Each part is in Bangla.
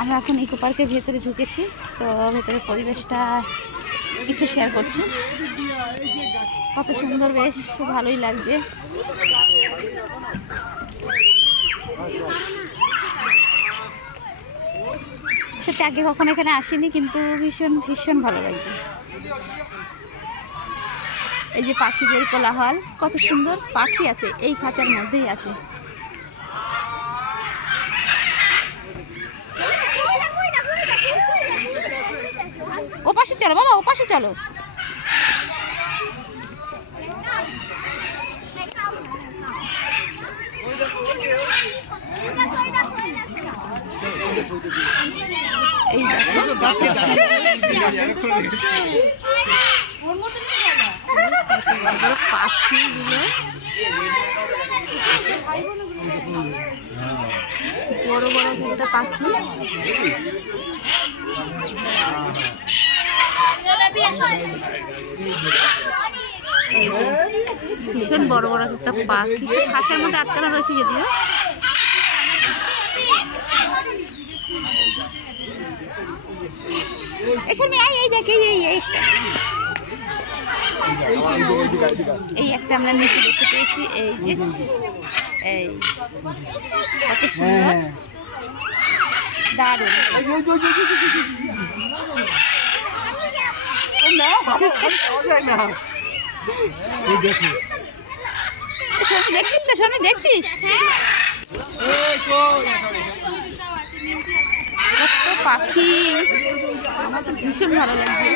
আমরা এখন ইকো পার্কের ভেতরে ঢুকেছি, তো ভেতরের পরিবেশটা একটু শেয়ার করছি। কত সুন্দর, বেশ ভালোই লাগছে। সেটা আগে কখনো এখানে আসেনি, কিন্তু ভীষণ ভীষণ ভালো লাগছে। এই যে পাখিদের কোলাহল, কত সুন্দর পাখি আছে এই খাঁচার মধ্যেই আছে। ও পাশে চলো বাবা, ও পাশে চলো। এই পাখিগুলো বড় বড় একটা পাখি। ভীষণ বড় বড় একটা পাখি, সে খাঁচার মধ্যে আটকানো রয়েছে যদিও। এসব এই দেখ, এই একটা আমরা নিচে দেখতে পেয়েছি। এই যে এই কত সুন্দর, দারুণ। দেখছিস তো, সামনে দেখছিস কত পাখি, আমার তো ভীষণ ভালো লাগছে।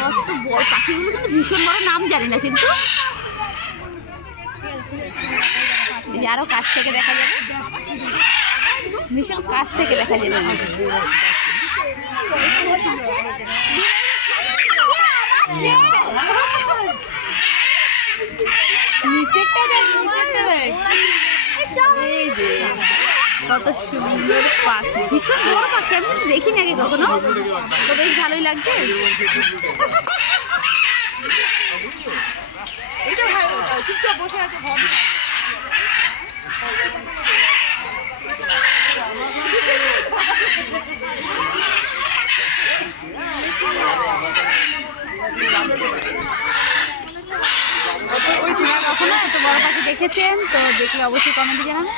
কত বড় পাখিগুলো, কিন্তু ভীষণ বড়, নাম জানি না, কিন্তু আরো কাছ থেকে দেখা যাবে, ভীষণ কাছ থেকে দেখা যাবে আমাদের। এই যে কত সুন্দর পাখি, ভীষণ বড় পাখি, আমি দেখিনি আগে কখনো, তো বেশ ভালোই লাগছে। কখনো এত বড় পাখি দেখেছেন? তো দেখলে অবশ্যই কমেন্টে জানাবেন।